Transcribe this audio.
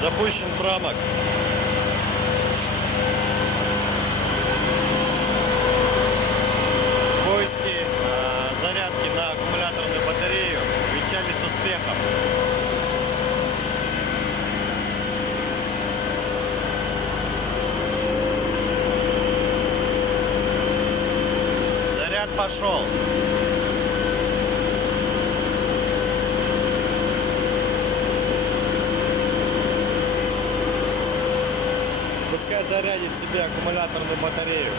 Запущен промок. Поиски зарядки на аккумуляторную батарею увенчались успехом. Заряд пошел. Пускай зарядит себе аккумуляторную батарею.